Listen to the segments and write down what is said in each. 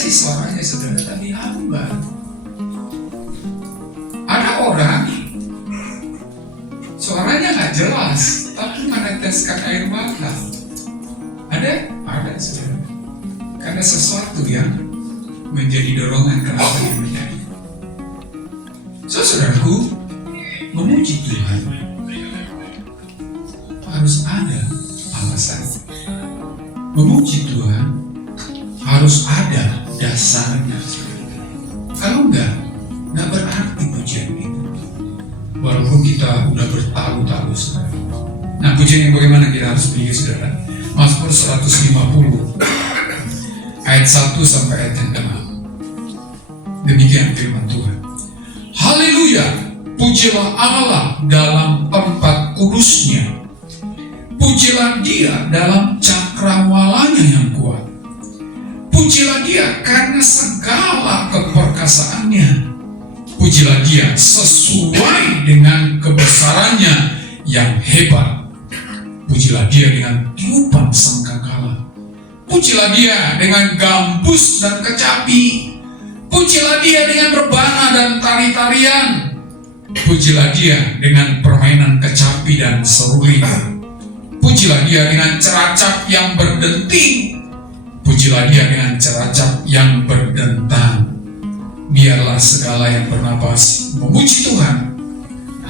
sih suaranya saudara, tapi hambar. Ada orang suaranya nggak jelas, tapi meneteskan air mata. Ada saudara. Karena sesuatu yang menjadi dorongan kenapa dia menyanyi. Saudaraku, memuji Tuhan harus ada alasan. Memuji Tuhan harus ada dasarnya. Kalau enggak berarti pujian itu. Walaupun kita udah bertahu-tahu saudara. Nah, pujian yang bagaimana kita harus puji saudara? Mazmur 150 ayat 1 sampai ayat yang ke-6. Demikian firman Tuhan. Haleluya, pujilah Allah dalam tempat kudusnya. Pujilah Dia dalam cakrawalanya yang kuat. Pujilah Dia karena segala keperkasaannya. Pujilah Dia sesuai dengan kebesarannya yang hebat. Pujilah Dia dengan tiupan sangkakala. Pujilah Dia dengan gambus dan kecapi. Pujilah Dia dengan rebana dan tari-tarian. Pujilah Dia dengan permainan kecapi dan seruling. Pujilah Dia dengan ceracap yang berdenting. Pujilah Dia dengan ceracap yang berdentang. Biarlah segala yang bernapas memuji Tuhan.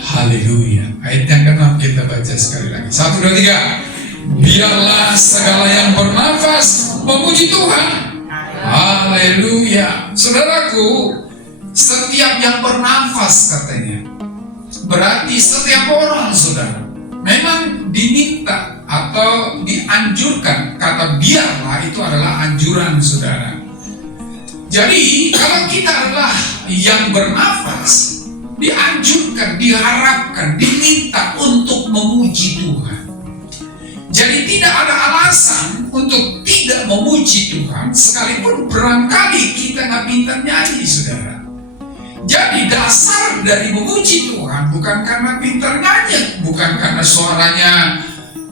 Haleluya. Ayat yang ke-6 kita baca sekali lagi. 1, 2, 3. Biarlah segala yang bernafas memuji Tuhan. Haleluya. Saudaraku, setiap yang bernafas katanya, berarti setiap orang saudara memang diminta atau dianjurkan. Kata biarlah itu adalah anjuran saudara. Jadi kalau kita adalah yang bernafas, dianjurkan, diharapkan, diminta untuk memuji Tuhan. Jadi tidak ada alasan untuk tidak memuji Tuhan, sekalipun barangkali kita nggak pintar nyanyi, saudara. Jadi dasar dari memuji Tuhan bukan karena pintar nyanyi, bukan karena suaranya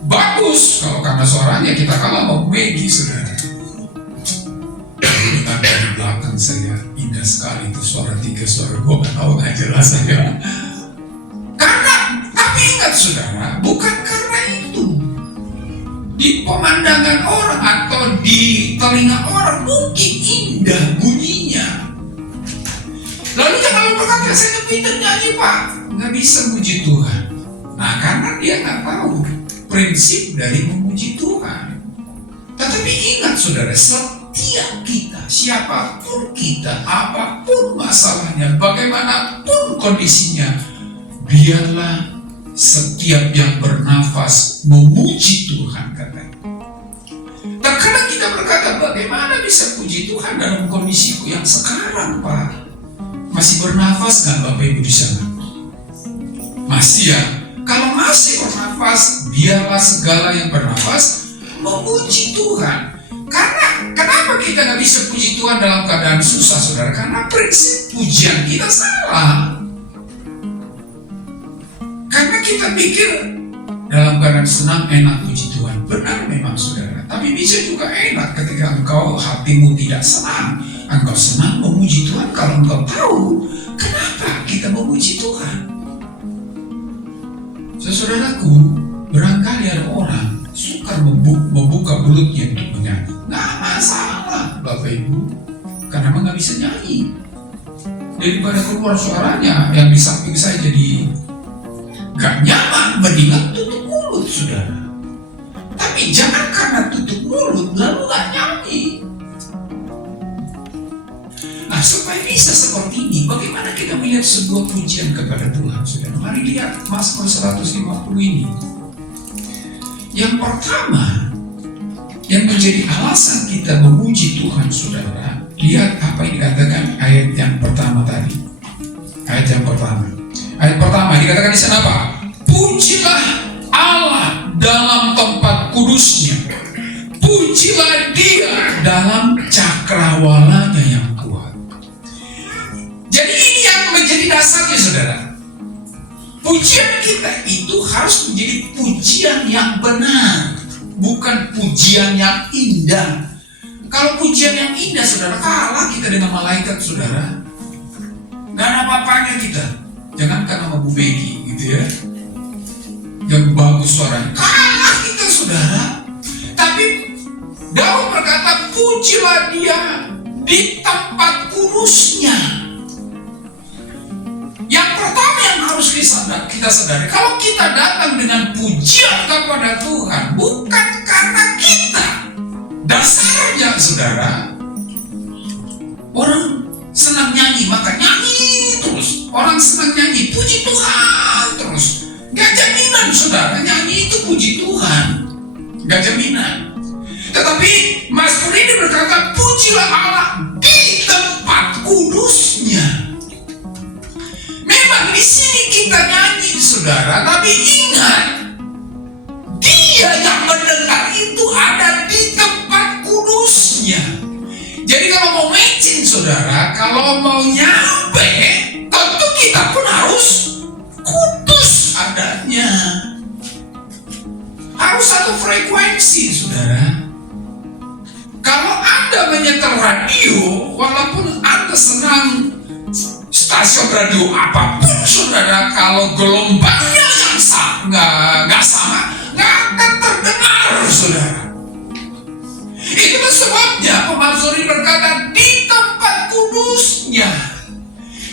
bagus. Kalau karena suaranya kita kalah mau Maggie, saudara. Dari belakang saya indah sekali itu suara 3 suara, gue nggak tahu nggak jelas saya. Tapi ingat saudara, bukan karena itu. Di pemandangan orang atau di telinga orang mungkin indah bunyinya. Lalu jangan berkata saya nggak pintar nyanyi pak, nggak bisa memuji Tuhan. Nah karena dia nggak tahu prinsip dari memuji Tuhan. Tetapi ingat saudara, setiap kita, siapapun kita, apapun masalahnya, bagaimanapun kondisinya, biarlah setiap yang bernafas memuji Tuhan katanya. Terkadang kita berkata, bagaimana bisa puji Tuhan dalam kondisiku yang sekarang Pak? Masih bernafas nggak Bapak Ibu di sana? Masih ya? Kalau masih bernafas, biarlah segala yang bernafas memuji Tuhan. Karena kenapa kita nggak bisa puji Tuhan dalam keadaan susah, saudara? Karena prinsip pujian kita salah. Karena kita pikir dalam keadaan senang enak puji Tuhan. Benar memang saudara. Tapi bisa juga enak ketika engkau hatimu tidak senang. Engkau senang memuji Tuhan kalau engkau tahu kenapa kita memuji Tuhan. Saudaraku, barangkali ada orang suka membuka mulutnya untuk menyanyi. Nggak masalah Bapak Ibu, karena memang nggak bisa nyanyi. Daripada keluar suaranya yang di samping saya jadi gak nyaman, mendingan tutup mulut saudara. Tapi jangan karena tutup mulut lalu gak nyanyi. Nah supaya bisa seperti ini, bagaimana kita melihat sebuah pujian kepada Tuhan saudara? Mari lihat Mazmur 150 ini. Yang pertama, yang menjadi alasan kita memuji Tuhan saudara, lihat apa yang dikatakan ayat yang pertama tadi. Ayat yang pertama. Ayat pertama dikatakan di sana apa? Pujilah Allah dalam tempat kudusnya. Pujilah Dia dalam cakrawalanya yang kuat. Jadi ini yang menjadi dasarnya saudara. Pujian kita itu harus menjadi pujian yang benar, bukan pujian yang indah, Kalau pujian yang indah, saudara, kalah kita dengan malaikat, saudara. Gak ada apa-apanya kita. Jangankan sama Bu Becky, gitu ya, yang bagus suaranya, kalah kita, saudara. Tapi Daud berkata, pujilah dia di tempat kudusnya. Yang pertama yang harus kita sadari, kalau kita datang dengan pujian kepada Tuhan, bukan karena kita. Dasarnya, saudara, orang senang nyanyi, maka nyanyi terus. Orang senang nyanyi, puji Tuhan terus. Gak jaminan, saudara, nyanyi itu puji Tuhan. Gak jaminan. Tetapi Mazmur ini berkata, pujilah Allah di tempat kudusnya. Memang di sini kita nyanyi, saudara, tapi ingat, Dia yang mendengar itu ada di tempat kudusnya. Jadi kalau mau matching, saudara, kalau mau nyampe, tentu kita pun harus kudus adanya. Harus satu frekuensi, saudara. Kalau Anda menyetel radio, walaupun Anda senang stasiun radio apapun, saudara, kalau gelombangnya yang nggak sama, nggak akan terdengar, saudara. Itulah sebabnya pemazmur ini berkata di tempat kudusnya.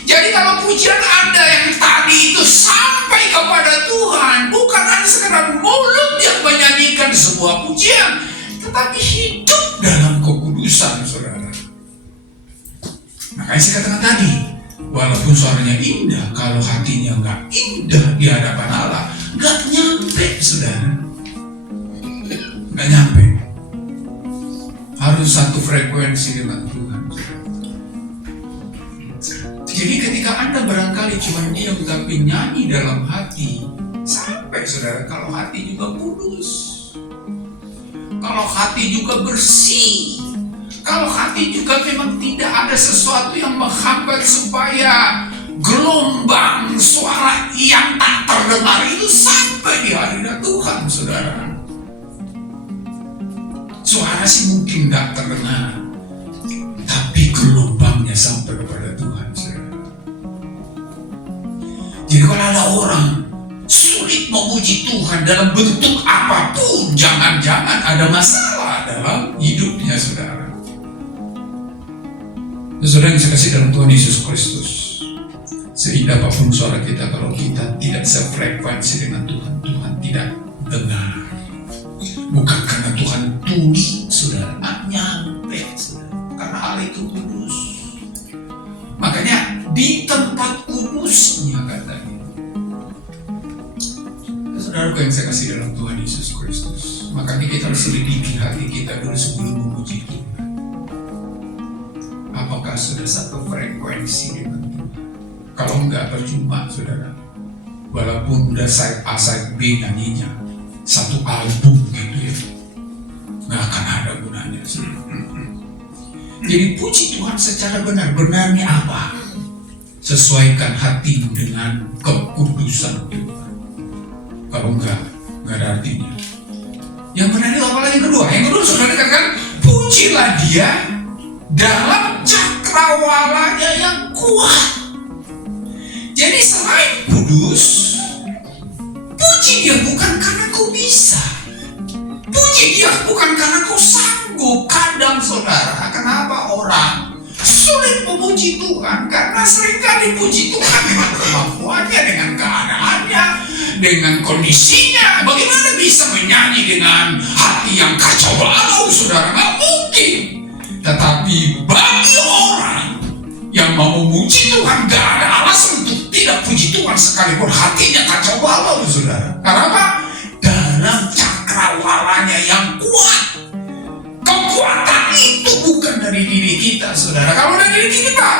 Jadi kalau pujian Anda yang tadi itu sampai kepada Tuhan, bukan hanya sekedar mulut yang menyanyikan sebuah pujian, tetapi hidup dalam kekudusan, saudara. Makanya saya katakan tadi, walaupun suaranya indah, kalau hatinya nggak indah di hadapan Allah, nggak nyampe, saudara. Nggak nyampe. Harus satu frekuensi dengan Tuhan. Jadi ketika Anda barangkali cuma diam tapi nyanyi dalam hati, sampai, saudara, kalau hati juga kudus, kalau hati juga bersih, kalau hati juga memang tidak ada sesuatu yang menghambat supaya gelombang suara yang tak terdengar itu sampai di hadirat Tuhan, saudara. Suara sih mungkin tak terdengar, tapi gelombangnya sampai kepada Tuhan, saudara. Jadi kalau ada orang sulit memuji Tuhan dalam bentuk apapun, jangan-jangan ada masalah dalam hidupnya, saudara. Saudara yang saya kasih dalam Tuhan Yesus Kristus, seindah apapun suara kita, kalau kita tidak sefrekuensi dengan Tuhan, Tuhan tidak dengar. Bukan karena Tuhan tuli, saudara, nyampe, saudara, karena hal itu kudus. Makanya di tempat kudusnya, katanya. Saudara yang saya kasih dalam Tuhan Yesus Kristus, makanya kita harus selidiki hati kita dulu sebelum memuji Tuhan. Apakah sudah satu frekuensi dengan Tuhan? Kalau enggak, percuma, saudara. Walaupun udah side A, side B nyanyinya, satu album gitu ya, nggak akan ada gunanya, saudara. Jadi puji Tuhan secara benar-benarnya apa? Sesuaikan hatimu dengan kekudusan Tuhan. Kalau enggak ada artinya. Yang benar itu apa lagi kedua? Yang kedua, saudara, katakan pujilah Dia dalam cakrawalanya yang kuat. Jadi selain kudus, puji Dia bukan karena kau bisa, puji Dia bukan karena kau sanggup. Kadang, saudara, kenapa orang sulit memuji Tuhan? Karena seringkali puji Tuhan dengan kemampuannya, dengan keadaannya, dengan kondisinya. Bagaimana bisa menyanyi dengan hati yang kacau balau, saudara? Nggak mungkin. Tetapi bagi orang yang mau memuji Tuhan, gak ada alasan untuk tidak puji Tuhan sekalipun hatinya kacau balau, saudara. Karena apa? Dalam cakrawalanya yang kuat. Kekuatan itu bukan dari diri kita, saudara. Kalau dari diri kita,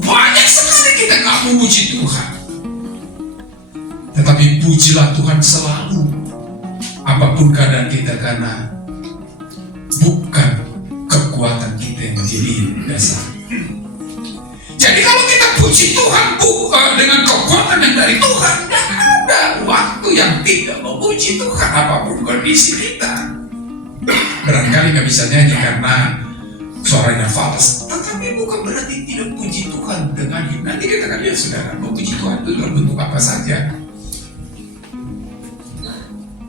banyak sekali kita gak memuji Tuhan. Tetapi pujilah Tuhan selalu, apapun keadaan kita, karena bukan kekuatan kita yang menjadi dasar. Jadi kalau kita puji Tuhan dengan kekuatan yang dari Tuhan, tidak ada waktu yang tidak memuji Tuhan apapun kondisi kita. Berarti barangkali nggak bisa nyanyi karena suaranya fals, tetapi bukan berarti tidak puji Tuhan dengan himne. Nanti kita akan lihat saudara, memuji Tuhan itu dalam bentuk apa saja.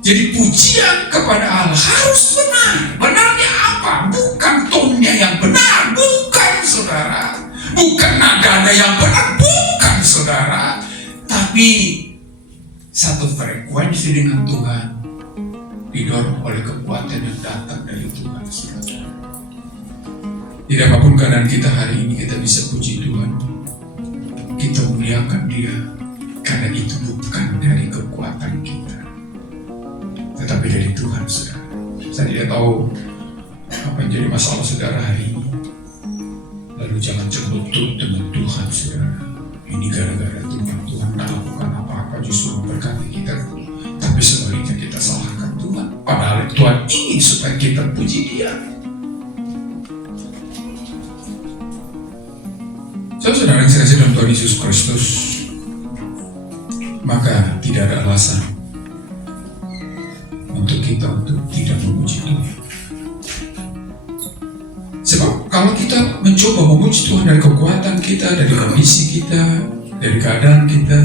Jadi pujian kepada Allah harus benar. Benarnya apa? Bukan tonnya yang benar, bukan saudara. Bukan nadanya yang benar, bukan saudara. Tapi satu frekuensi dengan Tuhan, didorong oleh kekuatan yang datang dari Tuhan, saudara. Tidak apapun keadaan kita hari ini, kita bisa puji Tuhan. Kita muliakan Dia, karena itu bukan dari kekuatan kita, tetapi dari Tuhan, saudara. Saya tidak tahu apa yang jadi masalah saudara hari ini. Lalu jangan cemberut dengan Tuhan, saudara. Ini gara-gara Tuhan tak lakukan apa-apa, justru memberkati kita. Tapi sebaliknya kita salahkan Tuhan. Padahal Tuhan ingin supaya kita puji Dia. Saudara yang saya kasih dalam Tuhan Yesus Kristus, maka tidak ada alasan untuk kita untuk tidak memuji Tuhan. Sebab kalau kita mencoba memuji Tuhan dari kekuatan kita, dari kondisi kita, dari keadaan kita,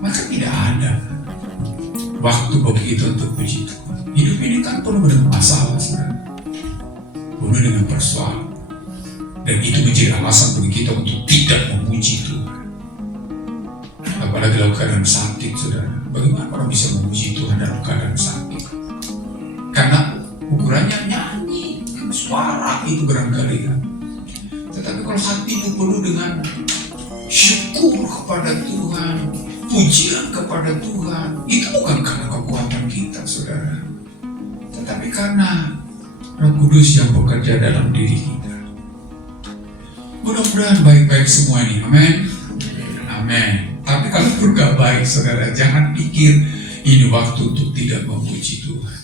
maka tidak ada waktu bagi kita untuk puji Tuhan. Hidup ini kan penuh dengan masalah, saudara, penuh dengan persoalan, dan itu menjadi alasan bagi kita untuk tidak memuji Tuhan. Apalagi dalam keadaan sakit, saudara. Bagaimana orang bisa memuji Tuhan dalam keadaan sakit? Karena ukurannya nyanyi, suara itu barangkali kan. Tetapi kalau hati itu penuh dengan syukur kepada Tuhan, pujian kepada Tuhan, itu bukan karena kekuatan kita, saudara, tetapi karena Roh Kudus yang bekerja dalam diri kita. Mudah-mudahan baik-baik semua ini, amin. Amin. Tapi kalau pun gak baik, saudara, jangan pikir ini waktu untuk tidak memuji Tuhan.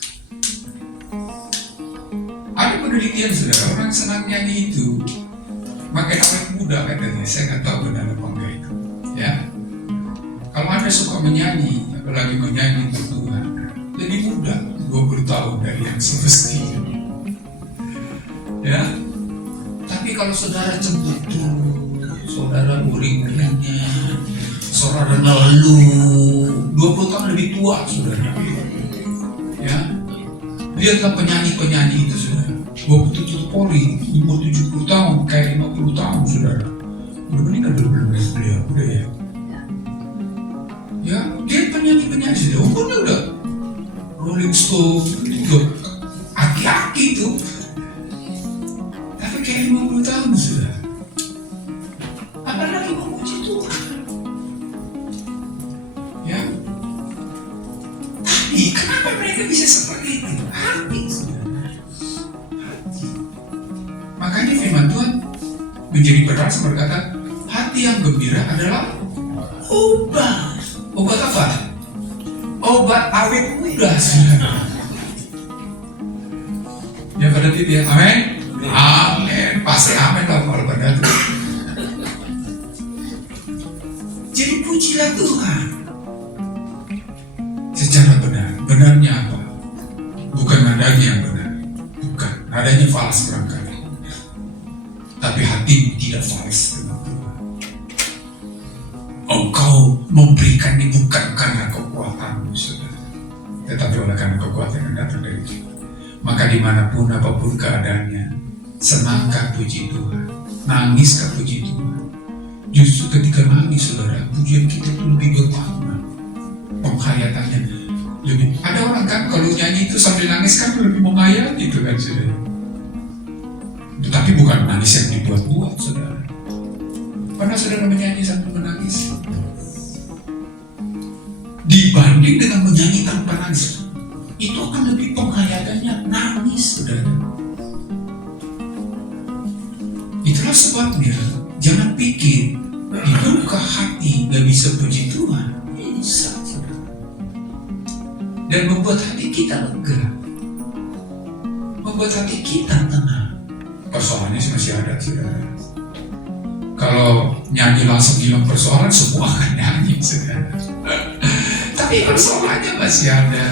Ada penelitian, saudara, orang senang nyanyi itu makin awet muda katanya. Saya nggak tahu benar apa enggak itu. Ya, kalau Anda suka menyanyi, apalagi menyanyi untuk Tuhan, lebih muda 20 tahun dari yang semestinya. Ya, tapi kalau saudara cembutu, saudara uring-uringnya, saudara lalu 20 tahun lebih tua, saudara. Ya, lihatlah penyanyi-penyanyi itu, saudara. 27 Polri, umur 70 tahun, kayak 50 tahun, saudara. Udah meninggal belum beliau, udah ya. Ya, lihat penyanyi-penyanyi, saudara. Umurnya udah Rolling Stone, itu aki-aki itu. Tapi kayak 50 tahun, saudara. Apalagi memuji Tuhan. Ya. Tapi kenapa mereka bisa seperti itu? Hati, saudara. Makanya firman Tuhan menjadi beras berkata, hati yang gembira adalah obat. Obat apa? Obat awet muda. Ya pada titik, amin. Amin. Pasti amin lah kalau pada itu. Jadi pujilah Tuhan secara benar. Benarnya apa? Bukan nadanya yang benar. Bukan. Nadanya falas berangkat. Tapi hatimu tidak falas dengan Tuhan. Engkau memberikannya bukan karena kekuatanmu, saudara, tetapi oleh karena kekuatan yang datang dari Tuhan. Maka dimanapun apapun keadaannya, senangkan puji Tuhan, nangiskan puji Tuhan. Justru ketika nangis, saudara, pujian kita itu lebih bermakna. Penghayatannya lebih. Ada orang kan kalau nyanyi itu sambil nangis kan lebih menghayati itu kan, saudara. Tetapi bukan nangis yang dibuat-buat, saudara. Pernah saudara menyanyi sambil menangis? Dibanding dengan menyanyi tanpa nangis, itu akan lebih penghayatannya nangis, saudara. Itulah sebabnya, jangan pikir di duka hati gak bisa puji Tuhan. Bisa, saudara. Dan membuat hati kita lega, membuat hati kita tenang. Persoalannya masih ada, saudara. Kalau nyanyi langsung hilang persoalan, semua akan nyanyi, saudara. Tapi persoalannya masih ada,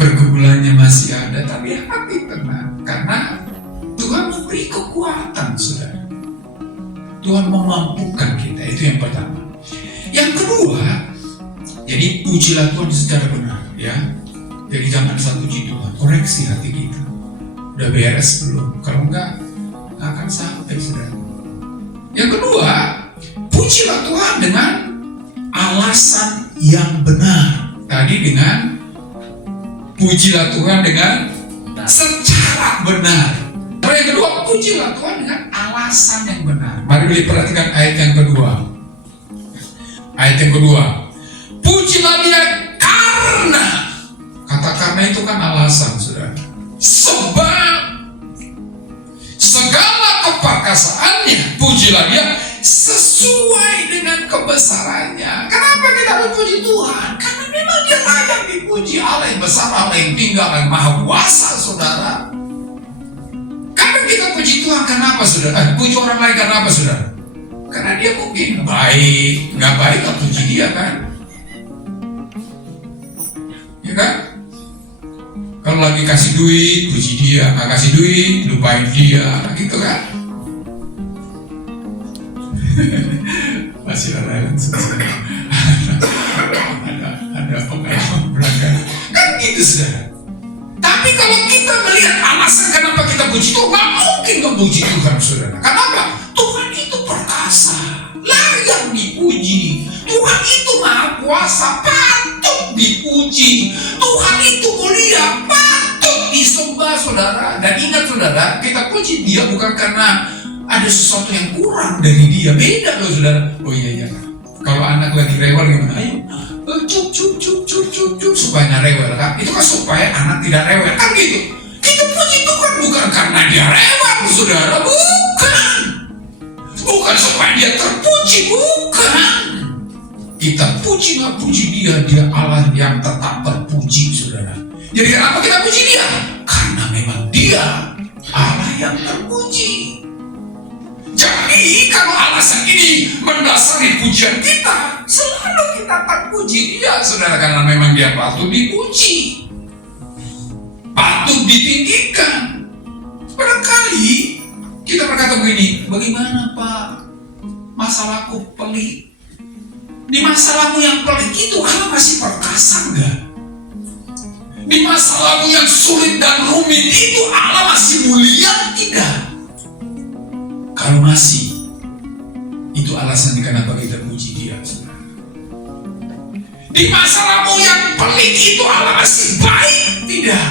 pergumulannya pikirannya masih ada, tapi hati tenang. Karena Tuhan memberi kekuatan, saudara. Tuhan memampukan kita, itu yang pertama. Yang kedua, jadi pujilah Tuhan secara benar, ya. Jadi jangan asal puji Tuhan, koreksi hati kita. Udah beres belum? Kalau enggak, akan sampai, saudara. Yang kedua, pujilah Tuhan dengan alasan yang benar. Tadi dengan pujilah Tuhan dengan secara benar. Yang kedua, pujilah Tuhan dengan alasan yang benar. Mari perhatikan ayat yang kedua. Ayat yang kedua, pujilah Dia karena. Kata karena itu kan alasan, saudara. Sebab segala keperkasaannya, pujilah Dia sesuai dengan kebesarannya. Kenapa kita harus puji Tuhan? Karena memang Dia layak dipuji. Allah yang besar, Allah yang tinggi, Allah yang maha kuasa, saudara. Karena kita puji Tuhan, kenapa, saudara? Puji orang lain kenapa, saudara? Karena dia mungkin baik, nggak baik, nggak puji dia, kan? Ya kan? Kalau lagi kasih duit, puji dia. Nggak kasih duit, lupain dia, gitu kan? Masih ada pengalaman belakang. Kan gitu, saudara. Tapi kalau kita melihat alasan kenapa kita puji Tuhan, nggak mungkin memuji Tuhan, saudara. Kenapa? Tuhan itu perkasa, layak dipuji. Tuhan itu maha kuasa, patut dipuji. Tuhan itu mulia, patut disembah, saudara. Dan ingat, saudara, kita puji Dia bukan karena ada sesuatu yang kurang dari Dia. Beda loh, saudara. Oh iya. Kalau anak lagi rewel gimana? Ayo, cup, supaya nggak rewel, kan? Itu kan supaya anak tidak rewel, kan gitu. Kita puji Tuhan bukan karena dia rewel, saudara. Bukan supaya dia terpuji, bukan. Kita puji nggak puji Dia, Dia Allah yang tetap terpuji, saudara. Jadi kenapa kita puji Dia? Karena memang Dia Allah yang terpuji. Jadi kalau alasan ini mendasari pujian kita, selalu kita akan puji Dia, saudara, karena memang Dia patut dipuji, patut ditinggikan. Barangkali kita berkata begini, bagaimana Pak, masalahku pelik. Di masalahmu yang pelik itu Allah masih perkasa enggak? Di masalahmu yang sulit dan rumit itu Allah masih mulia tidak? Kalau masih, itu alasannya kenapa kita puji Dia, saudara. Di masalahmu yang pelik itu Allah masih baik tidak?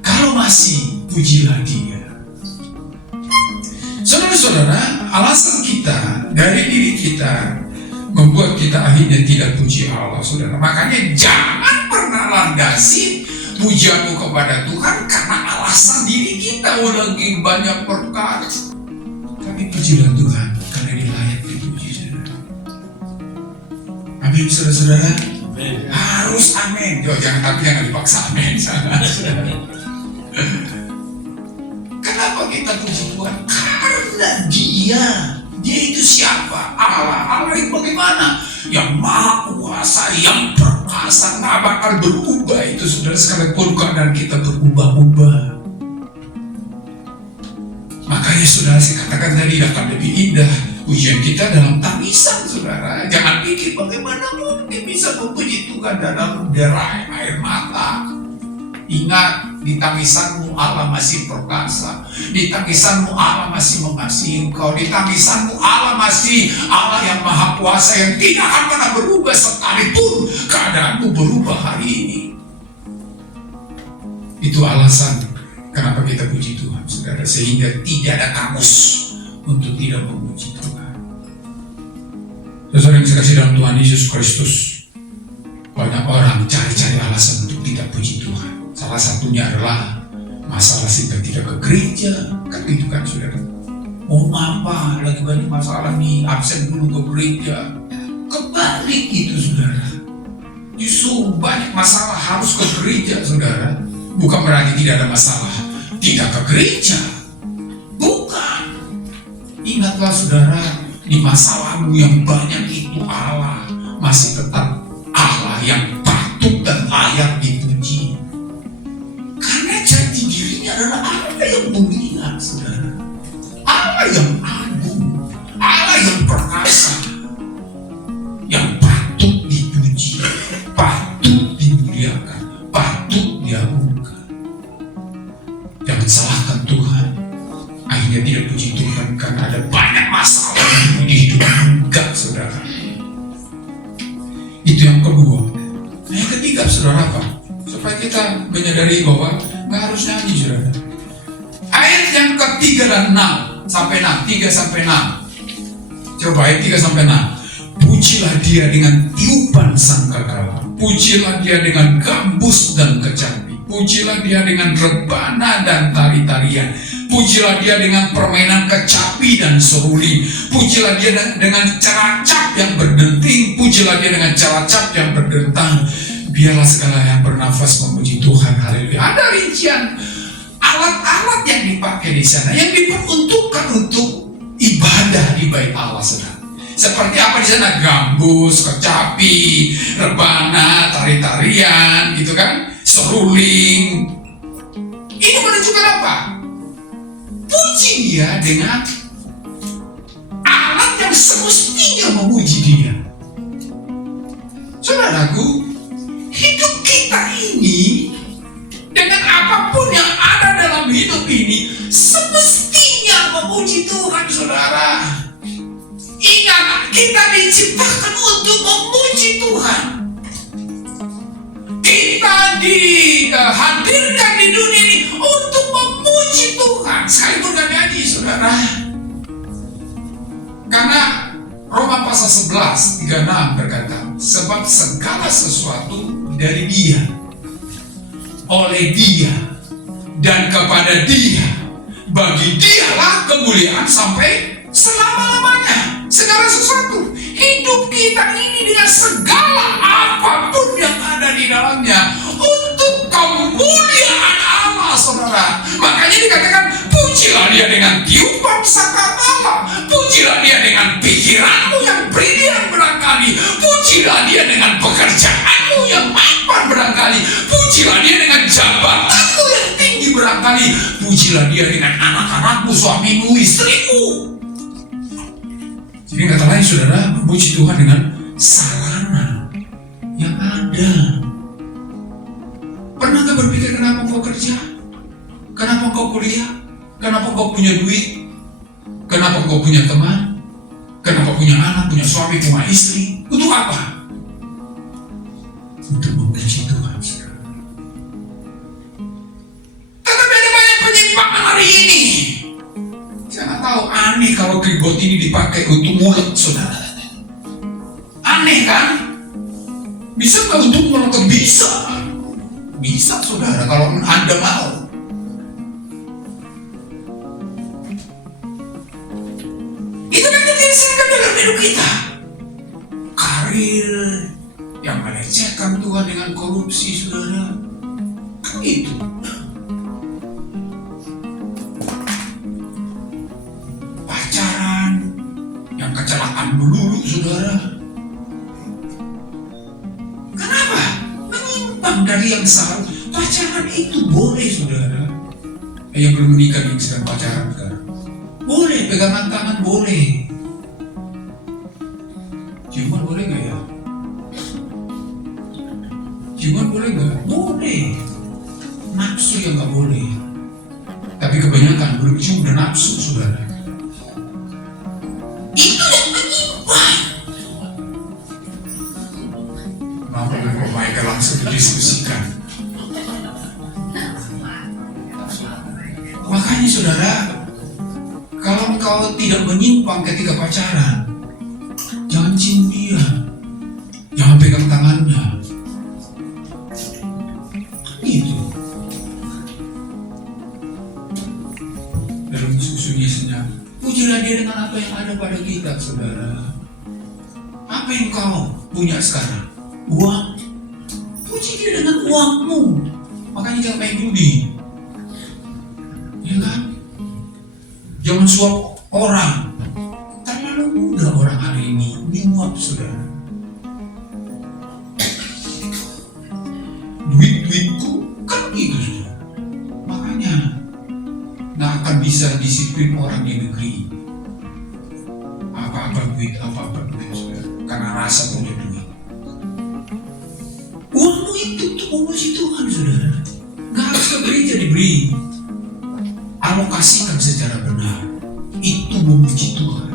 Kalau masih, pujilah Dia. Saudara-saudara, alasan kita dari diri kita membuat kita akhirnya tidak puji Allah, saudara. Makanya jangan pernah landasi pujianmu kepada Tuhan karena alasan diri kita lagi banyak perkara. Tapi pujilah Tuhan karena Dia layak dipuji, saudara. Amin, saudara-saudara. Harus amin. Jangan dipaksa amin, saudara. Kenapa kita puji Tuhan? Karena Dia itu siapa? Allah yang bagaimana? Yang maha kuasa, yang perkasa, nggak bakal berubah itu, saudara, sekalipun keadaan kita berubah-ubah. Makanya, saudara, saya katakan tadi akan lebih indah pujian kita dalam tangisan, saudara. Jangan pikir bagaimana mungkin bisa memuji Tuhan dalam derai air mata. Ingat, di tangisanmu Allah masih perkasa. Di tangisanmu Allah masih mengasihi engkau. Di tangisanmu Allah masih Allah yang maha kuasa, yang tidak akan pernah berubah sekalipun keadaanmu berubah hari ini. Itu alasan kenapa kita puji Tuhan, saudara. Sehingga tidak ada kamus untuk tidak memuji Tuhan. Saudara yang saya kasih dalam Tuhan Yesus Kristus, banyak orang cari-cari alasan untuk tidak puji Tuhan. Salah satunya adalah masalah sehingga tidak ke gereja, kan gitu kan, saudara. Mau apa? Lagi banyak masalah nih, absen dulu ke gereja. Kebalik itu, saudara. Justru banyak masalah harus ke gereja, saudara. Bukan berarti tidak ada masalah tidak ke gereja. Bukan. Ingatlah, saudara, di masalahmu yang banyak itu Allah masih tetap Allah yang patut dan layak dipuji. salahkan Tuhan, akhirnya tidak puji Tuhan karena ada banyak masalah di hidup. Enggak, saudara. Itu yang kedua. Nah, yang ketiga, saudara, apa? Supaya kita menyadari bahwa nggak harus nyanyi, saudara. Ayat yang ketiga dan 6 sampai 6, 3 sampai 6. Coba ayat 3 sampai 6. Pujilah dia dengan tiupan sangkakala, pujilah dia dengan gambus dan kecapi, pujilah dia dengan rebana dan tari-tarian, pujilah dia dengan permainan kecapi dan seruling, pujilah dia dengan caracap yang berdenting, pujilah dia dengan caracap yang berdentang. Biarlah segala yang bernafas memuji Tuhan. Haleluya. Ada rincian alat-alat yang dipakai di sana yang diperuntukkan untuk ibadah di bait Allah, saudara. Seperti apa di sana? Gambus, kecapi, rebana, tari-tarian, gitu kan? Seruling. Ini menunjukkan apa? Puji dia dengan alat yang semestinya memuji dia. Saudaraku, hidup kita ini dengan apapun yang ada dalam hidup ini semestinya memuji Tuhan, saudara. Ingat, kita diciptakan untuk memuji Tuhan. Kita dihadirkan di dunia ini untuk memuji Tuhan. Sekalipun kami nyanyi, saudara. Karena Roma pasal 11, 36 berkata, sebab segala sesuatu dari Dia, oleh Dia, dan kepada Dia, bagi Dialah kemuliaan sampai selama-lamanya. Segala sesuatu, hidup kita ini dengan segala apapun yang ada di dalamnya untuk kemuliaan Allah, saudara. Makanya dikatakan, pujilah dia dengan tiupan sangkakala, pujilah dia dengan pikiranmu yang brilian barangkali, pujilah dia dengan pekerjaanmu yang mapan barangkali, pujilah dia dengan jabatanmu yang tinggi barangkali, pujilah dia dengan anak-anakmu, suamimu, istrimu. Jadi kata lain, saudara, memuji Tuhan dengan sarana yang ada. Pernah gak berpikir kenapa kau kerja? Kenapa kau kuliah? Kenapa kau punya duit? Kenapa kau punya teman? Kenapa punya anak, punya suami, punya istri? Untuk apa? Untuk memuji Tuhan, saudara. Tetapi ada banyak penyimpangan hari ini. Saya nggak tahu, aneh kalau keyboard ini dipakai untuk mulut, saudara. Aneh kan? Bisa nggak untuk mulut? Bisa. Bisa, saudara, kalau Anda mau. Itu kan terjadi sehingga dalam hidup kita. Karir yang melecehkan Tuhan dengan korupsi, saudara. Kan itu. Kecelakaan melulu, saudara. Kenapa? Menyimpang dari yang salah. Pacaran itu boleh, saudara. Yang belum menikah yang sedang pacaran sekarang, boleh pegangan tangan, boleh. Ciuman boleh nggak ya? Ciuman boleh nggak? Boleh. Nafsu yang nggak boleh. Tapi kebanyakan belum cium dan nafsu, saudara. Langsung didiskusikan. Makanya, saudara, kalau engkau tidak menyimpang ketika pacaran, jangan cium dia, jangan pegang tangannya. Itu. Dalam sunyi-sunyi, pujilah dia dengan apa yang ada pada kita, saudara. Apa yang kau punya sekarang? Uang. Puji dia dengan uangmu. Makanya jangan main judi, ya kan? Jangan suap orang. Terlalu mudah orang hari ini menyuap, saudara. Duit-duitku kan gitu, saudara. Makanya nggak akan bisa disiplin orang di negeri. Apa-apa duit, saudara. Karena rasa punya duit. Uangmu itu untuk memuji Tuhan, saudara. Gak harus ke gereja diberi. alokasikan secara benar, itu memuji Tuhan.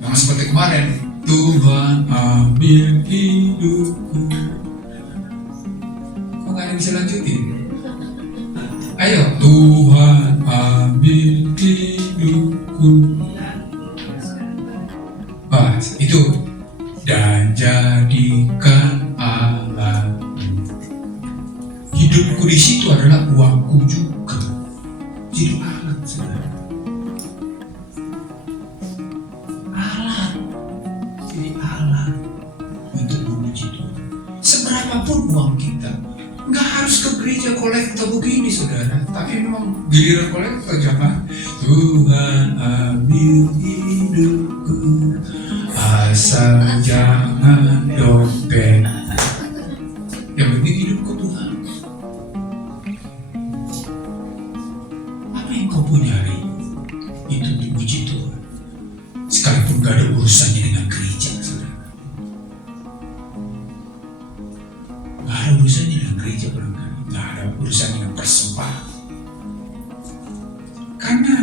Yang seperti kemarin, Tuhan ambil hidupku. Kok gak ada yang bisa lanjutin? Ayo, Tuhan ambil hidupku. Itu. Dan jadikan Allahku. Hidupku di situ adalah uangku juga. Jadi alat, saudara. Alat. Jadi alat untuk memuji Tuhan. Seberapapun uang kita, nggak harus ke gereja kolektor begini, saudara. Tapi memang giliran kolektor jangan. Tuhan ambil hidupku, asal jangan dompet. Yang penting hidupku Tuhan. Apa yang kau punya hari itu untuk puji Tuhan. Sekalipun gak ada urusannya dengan gereja, saudara. Gak ada urusannya dengan gereja, barangkali. Gak ada urusannya dengan persembahan. Karena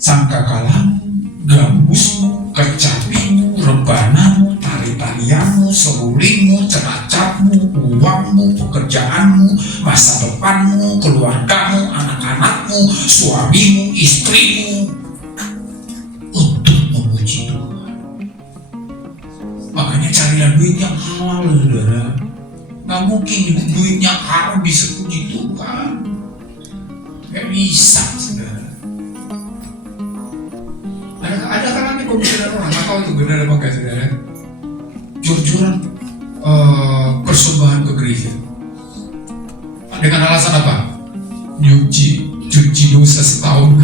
sangkakalamu, gambusmu, kecapimu, rebanamu, tari-tarianmu, serulingmu, ceracapmu, uangmu, pekerjaanmu, masa depanmu, keluargamu, anak-anakmu, suamimu, istrimu, untuk memuji Tuhan. Makanya carilah duit yang halal, saudara. Gak mungkin duitnya haram bisa puji Tuhan. Gak bisa, saudara. Ada kalanya pemikiran orang, nggak tahu itu benar apa enggak, saudara. Jor-joran persembahan ke gereja dengan alasan apa? Cuci dosa setahun.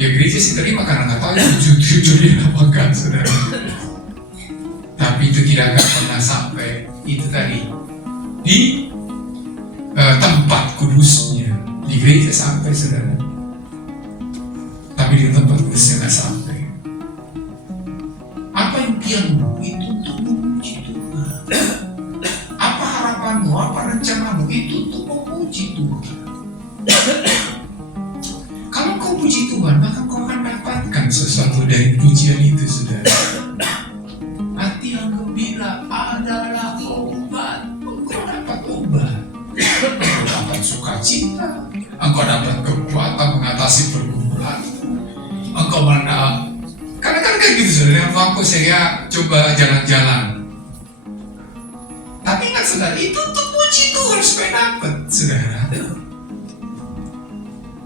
Ya gereja sih terima karena nggak tahu itu jujur apa enggak, saudara. Tapi itu tidak akan pernah sampai itu tadi di tempat kudusnya di gereja sampai, saudara. Tapi di tempat kudusnya nggak sampai. Apa impianmu itu untuk memuji Tuhan. Apa harapanmu, apa rencanamu itu untuk memuji Tuhan. Kalau kau puji Tuhan, maka kau akan dapatkan sesuatu dari pujian itu, saudara. Hati yang gembira adalah obat. Engkau dapat obat. Engkau dapat sukacita. Engkau dapat kekuatan mengatasi pergumulan. Engkau mana? Kadang-kadang kayak gitu, saudara. Waktu saya coba jalan-jalan. Tapi ingat, saudara, itu untuk puji Tuhan supaya dapat, saudara.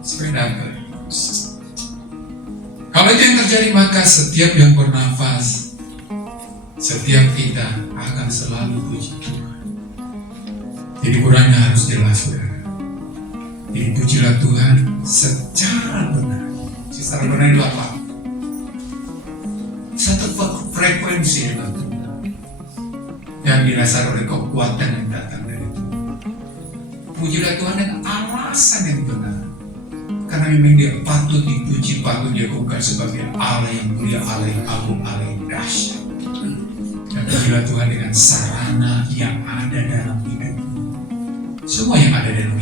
Supaya dapat. Kalau itu yang terjadi, maka setiap yang bernafas, setiap kita akan selalu puji Tuhan. Jadi kurangnya harus jelas, saudara. Jadi pujilah Tuhan secara benar. Secara benar itu apa? Satu frekuensi dengan Tuhan yang didasari oleh kekuatan yang datang dari Tuhan. Pujilah Tuhan dengan alasan yang benar. Karena memang dia patut dipuji, patut diagungkan sebagai Allah yang mulia, Allah yang agung, Allah yang dahsyat. Dan pujilah Tuhan dengan sarana yang ada dalam hidupmu. Semua yang ada dalam